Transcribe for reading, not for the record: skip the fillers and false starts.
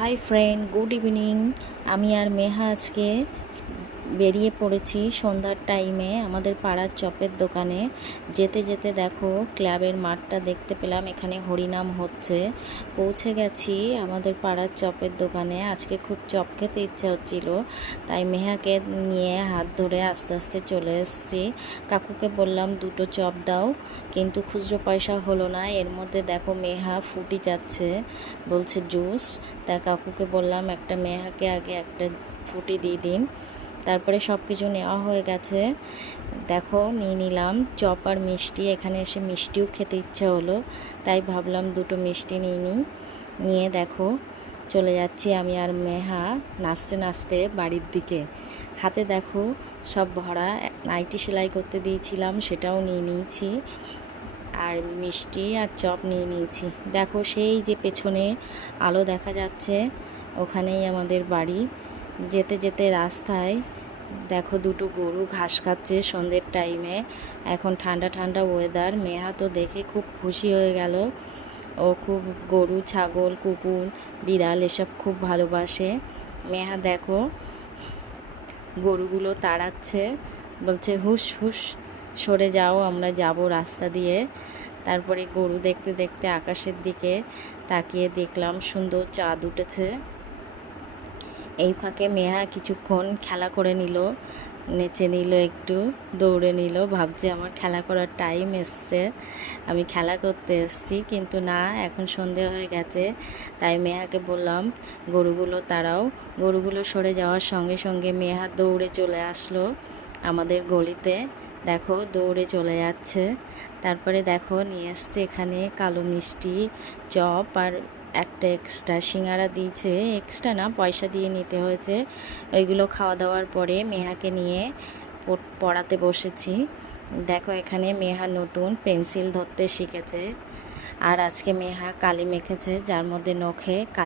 Hi friend, good evening. আমি আর Meha আজকে বেরিয়ে পড়েছি সন্ধ্যার টাইমে আমাদের পাড়ার চপের দোকানে। যেতে যেতে দেখো ক্লাবের মাঠটা দেখতে পেলাম, এখানে হরিনাম হচ্ছে। পৌঁছে গেছি আমাদের পাড়ার চপের দোকানে। আজকে খুব চপ খেতে ইচ্ছা হচ্ছিল, তাই মেহাকে নিয়ে হাত ধরে আস্তে আস্তে চলে এসেছি। কাকুকে বললাম দুটো চপ দাও, কিন্তু খুচরো পয়সা হলো না। এর মধ্যে দেখো মেহা ফুটি যাচ্ছে, বলছে জুস। তাই কাকুকে বললাম একটা মেহাকে আগে একটা ফুটি দিয়ে দিন। তারপরে সব কিছু নেওয়া হয়ে গেছে, দেখো নিয়ে নিলাম চপ আর মিষ্টি। এখানে এসে মিষ্টিও খেতে ইচ্ছা হলো, তাই ভাবলাম দুটো মিষ্টি নিয়ে দেখো চলে যাচ্ছি আমি আর মেহা নাচতে নাচতে বাড়ির দিকে। হাতে দেখো সব ভরা নাইটি সেলাই করতে দিয়েছিলাম, সেটাও নিয়ে নিয়েছি, আর মিষ্টি আর চপ নিয়ে নিয়েছি। দেখো সেই যে পেছনে আলো দেখা যাচ্ছে, ওখানেই আমাদের বাড়ি। যেতে যেতে রাস্তায় দেখো দুটো গরু ঘাস খাচ্ছে সন্ধ্যের টাইমে। এখন ঠান্ডা ঠান্ডা ওয়েদার, মেহা তো দেখে খুব খুশি হয়ে গেল। ও খুব গরু, ছাগল, কুকুর, বিড়াল এসব খুব ভালোবাসে। মেহা দেখো গরুগুলো তাড়াচ্ছে, বলছে হুস হুস সরে যাও, আমরা যাব রাস্তা দিয়ে। তারপরে গরু দেখতে দেখতে আকাশের দিকে তাকিয়ে দেখলাম সুন্দর চাঁদ উঠেছে। এই ফাঁকে মেহা কিছুক্ষণ খেলা করে নিল, নেচে নিল, একটু দৌড়ে নিল, ভাবছে আমার খেলা করার টাইম এসছে, আমি খেলা করতে এসছি। কিন্তু না, এখন সন্ধে হয়ে গেছে। তাই মেহাকে বললাম গরুগুলো তাড়াও। গরুগুলো সরে যাওয়ার সঙ্গে সঙ্গে মেহা দৌড়ে চলে আসলো আমাদের গলিতে। দেখো দৌড়ে চলে যাচ্ছে। তারপরে দেখো নিয়ে এসছে এখানে কালো মিষ্টি, চপ আর একটা এক্সট্রা সিঙ্গারা দিয়েছে। এক্সট্রা না, পয়সা দিয়ে নিতে হয়েছে। ওইগুলো খাওয়া দাওয়ার পরে মেহাকে নিয়ে পড়াতে বসেছি। দেখো এখানে মেহা নতুন পেন্সিল ধরতে শিখেছে, আর আজকে মেহা কালি মেখেছে, যার মধ্যে নখে